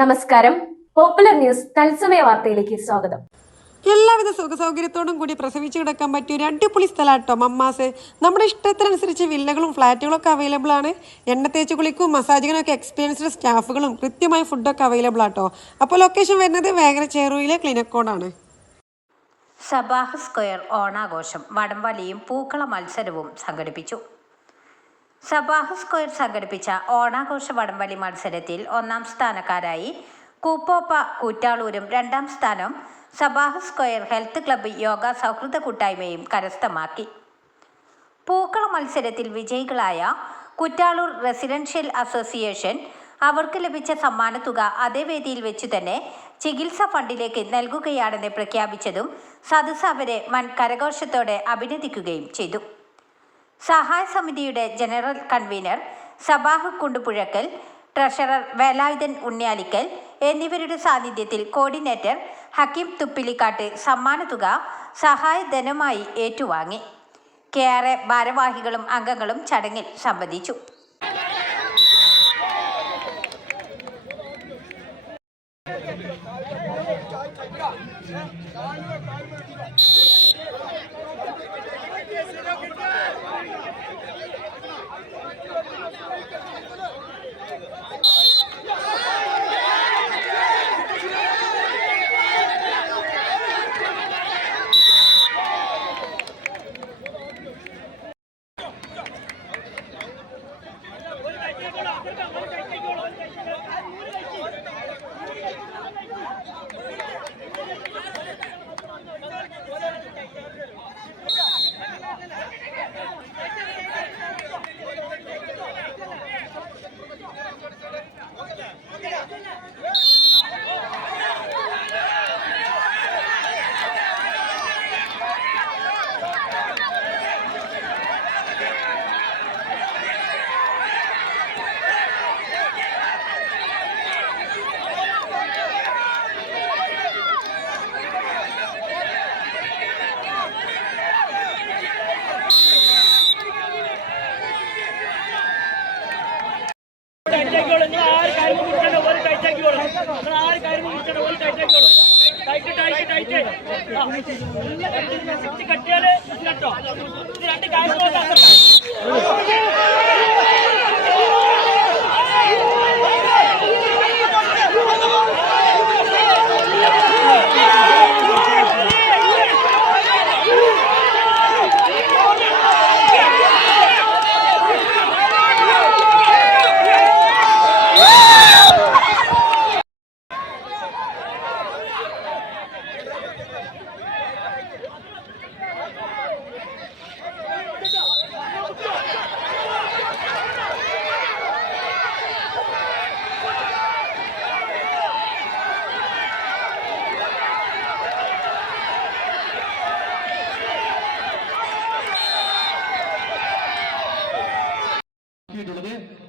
നമസ്കാരം. Popular news തത്സമയ വാർത്തയിലേക്ക് സ്വാഗതം. എല്ലാവിധ സുഖസൗകര്യത്തോടും കൂടി പ്രസവിച്ചു കിടക്കാൻ പറ്റിയ ഒരു അടിപൊളി സ്ഥലമാട്ടോ മമ്മാസ്. നമ്മുടെ ഇഷ്ടത്തിനനുസരിച്ച് വില്ലകളും ഫ്ലാറ്റുകളും ഒക്കെ അവൈലബിൾ ആണ്. എണ്ണ തേച്ച് കുളിക്കും മസാജിങ്ങിനും ഒക്കെ എക്സ്പീരിയൻസ്ഡ് സ്റ്റാഫുകളും കൃത്യമായ ഫുഡൊക്കെ അവൈലബിൾ ആട്ടോ. അപ്പോൾ ലൊക്കേഷൻ വരുന്നത് വേങ്ങര ചേറൂരിലെ ക്ലിനിക്കോടാണ്. സബാഹ് സ്ക്വയർ ഓണാഘോഷം വടംവലിയും പൂക്കള മത്സരവും സംഘടിപ്പിച്ചു. സബാഹ് സ്ക്വയർ സംഘടിപ്പിച്ച ഓണാഘോഷ വടംവലി മത്സരത്തിൽ 1ാം സ്ഥാനക്കാരായി കൂപ്പോപ്പ കൂറ്റാളൂരും 2ാം സ്ഥാനം Sabah square health club yoga സൗഹൃദ കൂട്ടായ്മയും കരസ്ഥമാക്കി. പൂക്കള മത്സരത്തിൽ വിജയികളായ കുറ്റാളൂർ റെസിഡൻഷ്യൽ അസോസിയേഷൻ അവർക്ക് ലഭിച്ച സമ്മാനത്തുക അതേ വേദിയിൽ വെച്ചു തന്നെ ചികിത്സാ ഫണ്ടിലേക്ക് നൽകുകയാണെന്ന് പ്രഖ്യാപിച്ചതും സദസ്സ് അവരെ വൻ കരഘോഷത്തോടെ അഭിനന്ദിക്കുകയും ചെയ്തു. സഹായ സമിതിയുടെ general convener Sabah Kundupuzhakkal, treasurer Velayudhan Unniyalikkal എന്നിവരുടെ സാന്നിധ്യത്തിൽ കോർഡിനേറ്റർ ഹക്കീം തുപ്പിലിക്കാട്ട് സമ്മാനത്തുക സഹായധനമായി ഏറ്റുവാങ്ങി. KRA ഭാരവാഹികളും അംഗങ്ങളും ചടങ്ങിൽ സംബന്ധിച്ചു.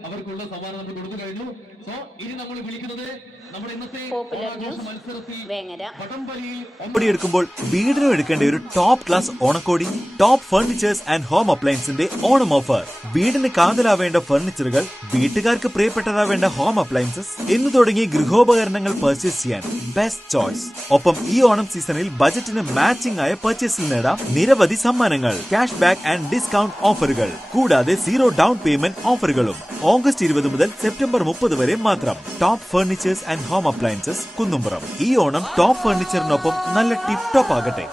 അവർക്കുള്ള സമ്മാനം നമ്മൾ കൊടുത്തു കഴിഞ്ഞു. സോ ഇനി നമ്മൾ വിളിക്കുന്നത് നമ്മുടെ ഇന്നത്തെ മത്സരത്തിൽ വടംവലിയിൽ എടുക്കുമ്പോൾ വീടിനും എടുക്കേണ്ട ഒരു ടോപ്പ് ക്ലാസ് ഓണക്കോടി. ടോപ്പ് ഫർണിച്ചേഴ്സ് ആൻഡ് ഹോം അപ്ലയൻസിന്റെ ഓണം ഓഫർ. വീടിന് കാതലാവേണ്ട ഫർണിച്ചറുകൾ, വീട്ടുകാർക്ക് പ്രിയപ്പെട്ടതാവേണ്ട ഹോം അപ്ലയൻസസ് എന്ന് തുടങ്ങി ഗൃഹോപകരണങ്ങൾ പർച്ചേസ് ചെയ്യാൻ ബെസ്റ്റ് ചോയ്സ്. ഒപ്പം ഈ ഓണം സീസണിൽ ബജറ്റിന് മാച്ചിംഗ് ആയ പർച്ചേസിൽ നേടാം നിരവധി സമ്മാനങ്ങൾ, ക്യാഷ് ബാക്ക് ആൻഡ് ഡിസ്കൗണ്ട് ഓഫറുകൾ, കൂടാതെ 0 ഡൗൺ പേയ്മെന്റ് ഓഫറുകളും. ഓഗസ്റ്റ് 20 മുതൽ സെപ്റ്റംബർ 30 വരെ മാത്രം. Top furnitures and home appliances Kunnumpuram. ഈ ഓണം ടോപ്പ് ഫർണിച്ചറിനൊപ്പം നല്ല ടിപ് ടോപ്പ് ആകട്ടെ.